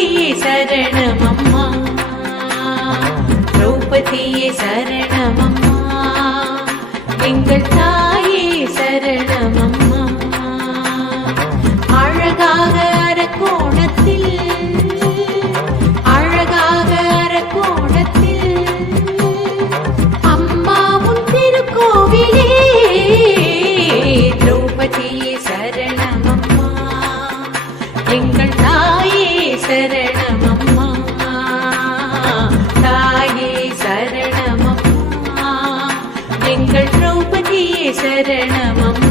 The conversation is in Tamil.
தாயே சரணமம்மா, திரௌபதியே சரணமம்மா, எங்கள் தாயே சரணமம்மா. அழகாக அரக்கோணத்தில், அழகாக அரக்கோணத்தில் அம்மாவும் திருக்கோவிலே, திரௌபதியே சரணமம்மா, எங்கள் தாயே சரணமம்மா, தாயே சரணமம்மா, எங்கள் திரௌபதியே சரணமம்மா.